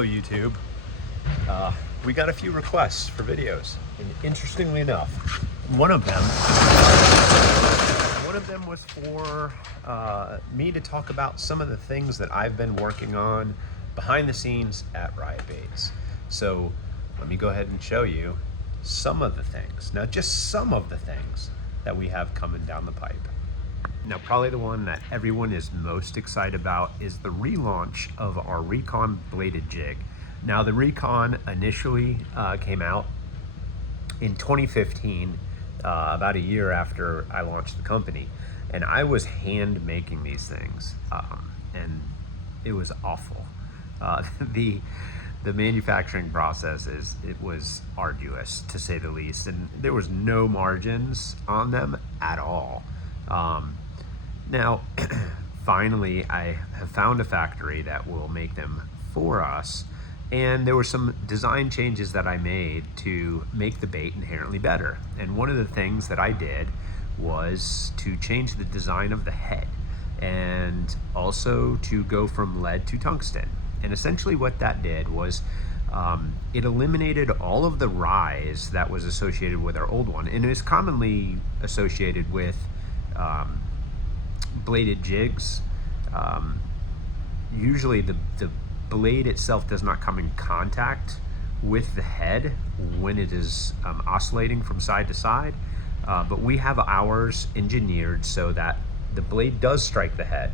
Hello YouTube. We got a few requests for videos, and interestingly enough, one of them was for me to talk about some of the things that I've been working on behind the scenes at Riot Baits. So let me go ahead and show you some of the things. Now, just some of the things that we have coming down the pipe. Now, probably the one that everyone is most excited about is the relaunch of our Recon bladed jig. Now, the Recon initially came out in 2015, about a year after I launched the company, and I was hand making these things, and it was awful. The manufacturing process was arduous, to say the least, and there was no margins on them at all. Now, finally, I have found a factory that will make them for us, and there were some design changes that I made to make the bait inherently better. And one of the things that I did was to change the design of the head, and also to go from lead to tungsten. And essentially what that did was it eliminated all of the rise that was associated with our old one, and it is commonly associated with bladed jigs. Usually the blade itself does not come in contact with the head when it is oscillating from side to side, but we have ours engineered so that the blade does strike the head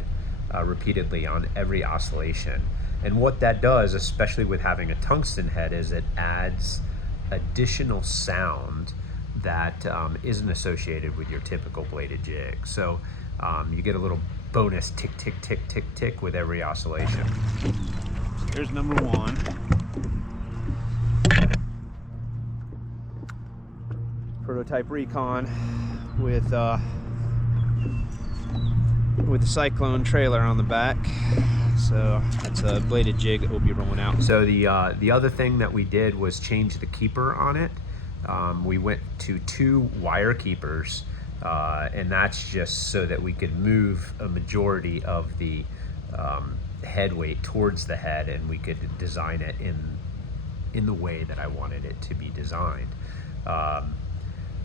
repeatedly on every oscillation. And what that does, especially with having a tungsten head, is it adds additional sound that isn't associated with your typical bladed jig. So you get a little bonus tick, tick, tick, tick, tick with every oscillation. So here's number one. Prototype Recon with the Cyclone trailer on the back. So that's a bladed jig that will be rolling out. So the other thing that we did was change the keeper on it. We went to 2 wire keepers, and that's just so that we could move a majority of the head weight towards the head, and we could design it in the way that I wanted it to be designed.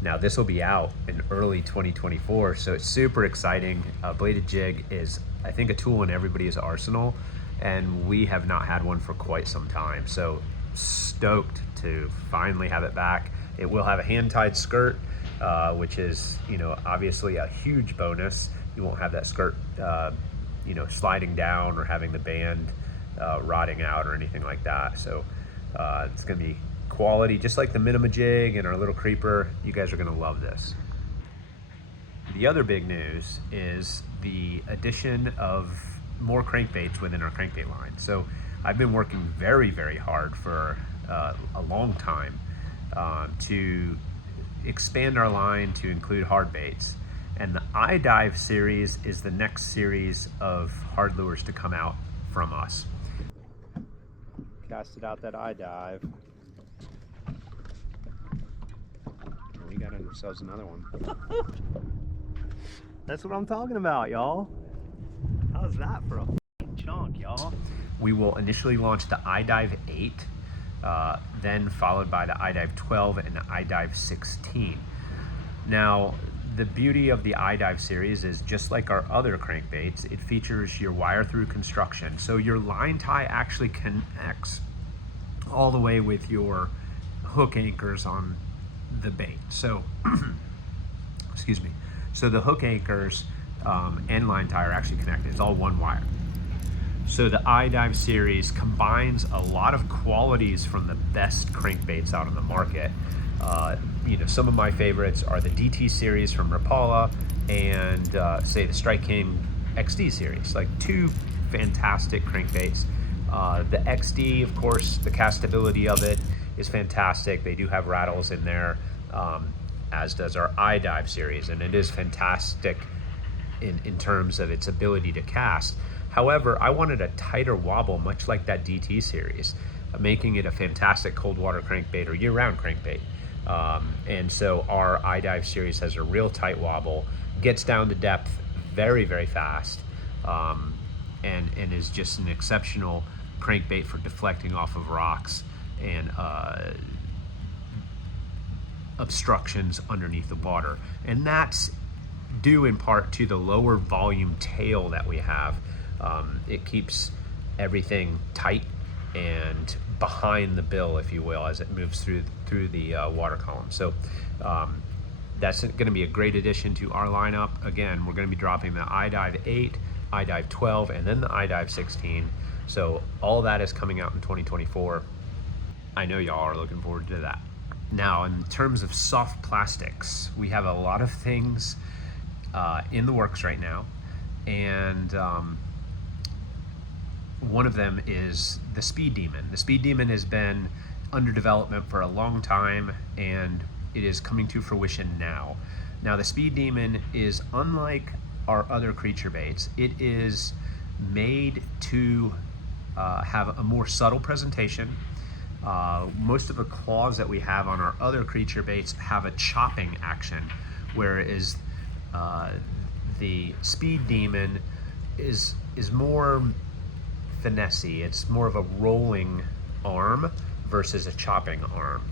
Now, this will be out in early 2024, so it's super exciting. Bladed jig is, I think, a tool in everybody's arsenal, and we have not had one for quite some time. So stoked to finally have it back. It will have a hand-tied skirt, which is, obviously a huge bonus. You won't have that skirt, sliding down or having the band rotting out or anything like that. So it's gonna be quality, just like the Minima jig and our little creeper. You guys are gonna love this. The other big news is the addition of more crankbaits within our crankbait line. So I've been working very, very hard for a long time to expand our line to include hard baits. And the Idive Series is the next series of hard lures to come out from us. Casted out that Idive. We got ourselves another one. That's what I'm talking about, y'all. How's that for a chunk, y'all? We will initially launch the Idive 8, then followed by the Idive 12 and the Idive 16. Now, the beauty of the Idive series is, just like our other crankbaits, it features your wire-through construction. So your line tie actually connects all the way with your hook anchors on the bait. So, excuse me. So the hook anchors and line tie are actually connected. It's all one wire. So the Idive series combines a lot of qualities from the best crankbaits out on the market. Some of my favorites are the DT series from Rapala and say the Strike King XD series, like 2 fantastic crankbaits. The XD, of course, the castability of it is fantastic. They do have rattles in there, as does our Idive series, and it is fantastic in terms of its ability to cast. However, I wanted a tighter wobble, much like that DT series, making it a fantastic cold water crankbait or year-round crankbait. And so our Idive series has a real tight wobble, gets down to depth very, very fast, and is just an exceptional crankbait for deflecting off of rocks and obstructions underneath the water. And that's due in part to the lower volume tail that we have. It keeps everything tight and behind the bill, if you will, as it moves through the water column. So that's going to be a great addition to our lineup. Again, we're going to be dropping the Idive 8, Idive 12, and then the Idive 16. So all that is coming out in 2024. I know y'all are looking forward to that. Now, in terms of soft plastics, we have a lot of things in the works right now, and one of them is the Speed Demon. The Speed Demon has been under development for a long time, and it is coming to fruition now. Now, the Speed Demon is unlike our other creature baits. It is made to have a more subtle presentation. Most of the claws that we have on our other creature baits have a chopping action, whereas the Speed Demon is more finessey. It's more of a rolling arm versus a chopping arm.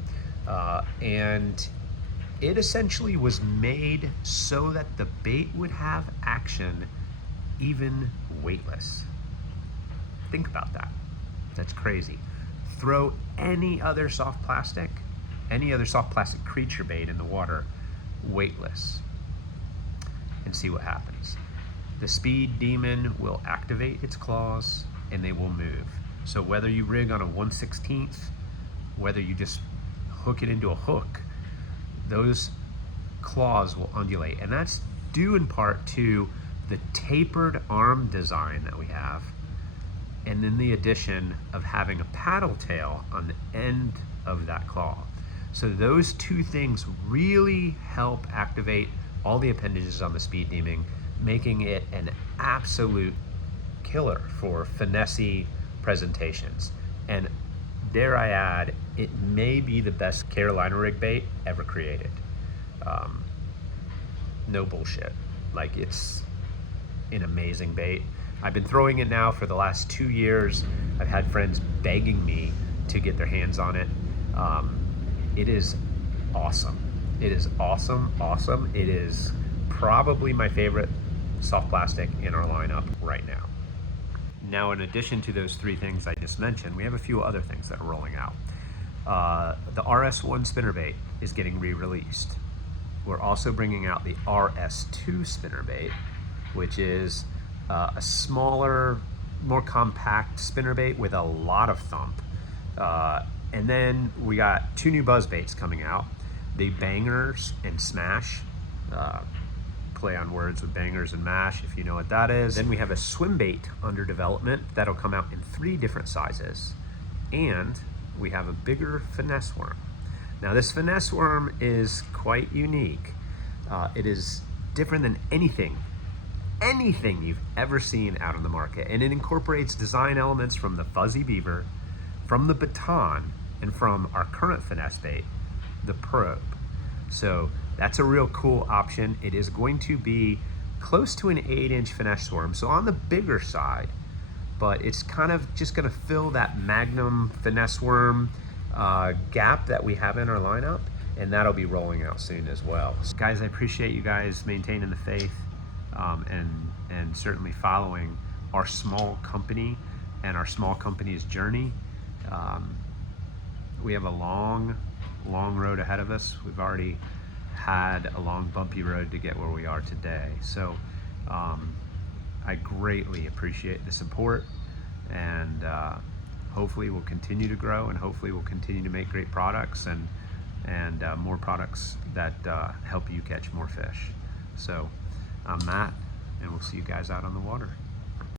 And it essentially was made so that the bait would have action even weightless. Think about that. That's crazy. Throw any other soft plastic creature bait in the water weightless and see what happens. The Speed Demon will activate its claws and they will move. So whether you rig on a 1/16, whether you just hook it into a hook, those claws will undulate. And that's due in part to the tapered arm design that we have, and then the addition of having a paddle tail on the end of that claw. So those two things really help activate all the appendages on the Speed Demon, making it an absolute killer for finessey presentations. And dare I add, it may be the best Carolina rig bait ever created. No bullshit. Like, it's an amazing bait. I've been throwing it now for the last 2 years. I've had friends begging me to get their hands on it. It is awesome. It is awesome. It is probably my favorite soft plastic in our lineup right now. Now, in addition to those three things I just mentioned, we have a few other things that are rolling out. The RS1 spinnerbait is getting re-released. We're also bringing out the RS2 spinnerbait, which is a smaller, more compact spinnerbait with a lot of thump. And then we got two new buzz baits coming out, the Bangers and Smash. Play on words with bangers and mash, if you know what that is. Then we have a swim bait under development that'll come out in 3 different sizes. And we have a bigger finesse worm. Now, this finesse worm is quite unique. It is different than anything you've ever seen out on the market. And it incorporates design elements from the Fuzzy Beaver, from the Baton, and from our current finesse bait, the Probe. So that's a real cool option. It is going to be close to an 8-inch finesse worm, so on the bigger side, but it's kind of just gonna fill that magnum finesse worm gap that we have in our lineup, and that'll be rolling out soon as well. So guys, I appreciate you guys maintaining the faith and certainly following our small company and our small company's journey. We have a long road ahead of us. We've already had a long bumpy road to get where we are today. So I greatly appreciate the support, and hopefully we'll continue to grow, and hopefully we'll continue to make great products and more products that help you catch more fish. So I'm Matt, and we'll see you guys out on the water.